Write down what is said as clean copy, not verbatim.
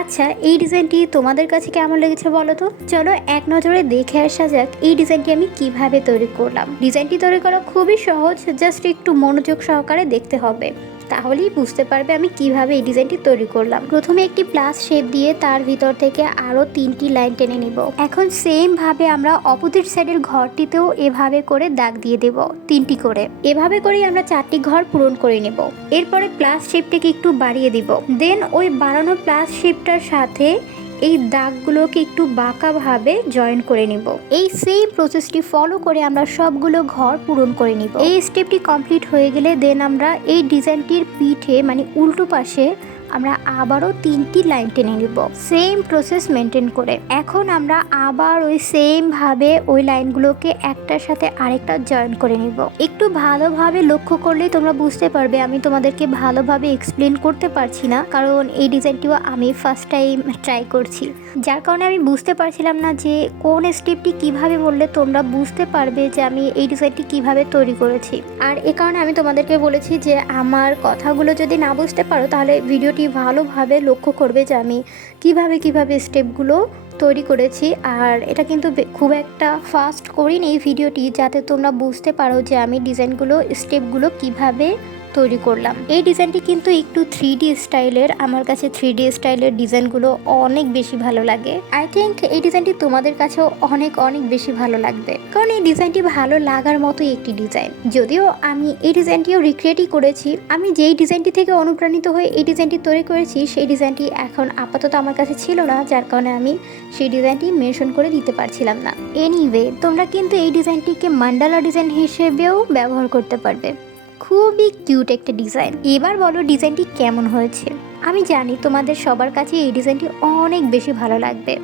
আচ্ছা, এই ডিজাইনটি তোমাদের কাছে কেমন লেগেছে বলো তো। চলো এক নজরে দেখে আসা যাক এই ডিজাইনটি আমি কিভাবে তৈরি করলাম। ডিজাইনটি তৈরি করা খুবই সহজ, জাস্ট একটু মনোযোগ সহকারে দেখতে হবে, তাহলেই বুঝতে পারবে আমি কিভাবে এই ডিজাইনটি তৈরি করলাম। প্রথমে একটি প্লাস শেপ দিয়ে তার ভিতর থেকে আরো 3টি লাইন টেনে নিব। এখন সেম ভাবে আমরা অপোজিট সাইডের ঘরটিতেও এভাবে করে দাগ দিয়ে দেব 3টি করে। এভাবে করেই আমরা 4টি ঘর পূরণ করে নেব। এরপরে প্লাস শেপটাকে একটু বাড়িয়ে দিব, দেন ওই বাড়ানো প্লাস শেপটার সাথে এই দাগগুলোকে একটু বাঁকাভাবে জয়েন করে নিব। এই সেম প্রসেসটি ফলো করে আমরা সবগুলো ঘর পূরণ করে নিব। এই স্টেপটি কমপ্লিট হয়ে গেলে দেন আমরা এই ডিজাইনটির পিঠে মানে উল্টো পাশে আমরা আবারও 3টি লাইন টেনে নিব, সেম প্রসেস মেনটেন করে। এখন আমরা আবার ওই সেম ভাবে ওই লাইনগুলোকে একটার সাথে আরেকটা জয়েন করে নিব। একটু ভালোভাবে লক্ষ্য করলে তোমরা বুঝতে পারবে আমি তোমাদেরকে ভালোভাবে এক্সপ্লেন করতে পারছি না, কারণ এই ডিজাইনটিও আমি ফার্স্ট টাইম ট্রাই করছি, যার কারণে আমি বুঝতে পারছিলাম না যে কোন স্টেপটি কিভাবে বললে তোমরা বুঝতে পারবে যে আমি এই ডিজাইনটি কিভাবে তৈরি করেছি। আর এ কারণে আমি তোমাদেরকে বলেছি যে আমার কথাগুলো যদি না বুঝতে পারো তাহলে ভিডিওটি ভালোভাবে লক্ষ্য করবে যে আমি কিভাবে স্টেপগুলো তৈরি করেছি। আর এটা কিন্তু খুব একটা ফাস্ট করিনি এই ভিডিওটি, যাতে তোমরা বুঝতে পারো যে আমি ডিজাইনগুলো স্টেপগুলো কিভাবে তৈরি করলাম। এই ডিজাইনটি কিন্তু একটু 3D স্টাইলের, আমার কাছে 3D স্টাইলের ডিজাইনগুলো অনেক বেশি ভালো লাগে। আই থিঙ্ক এই ডিজাইনটি তোমাদের কাছেও অনেক বেশি ভালো লাগবে, কারণ এই ডিজাইনটি ভালো লাগার মতোই একটি ডিজাইন। যদিও আমি এই ডিজাইনটিও রিক্রিয়েটই করেছি, আমি যেই ডিজাইনটি থেকে অনুপ্রাণিত হয়ে এই ডিজাইনটি তৈরি করেছি সেই ডিজাইনটি এখন আপাতত আমার কাছে ছিল না, যার কারণে আমি সেই ডিজাইনটি মেনশন করে দিতে পারছিলাম না। এনিওয়ে, তোমরা কিন্তু এই ডিজাইনটিকে মান্ডালা ডিজাইন হিসেবেও ব্যবহার করতে পারবে। খুবই কিউট একটা ডিজাইন। এবার বলো ডিজাইনটি কেমন হয়েছে। আমি জানি তোমাদের সবার কাছে এই ডিজাইনটি অনেক বেশি ভালো লাগবে।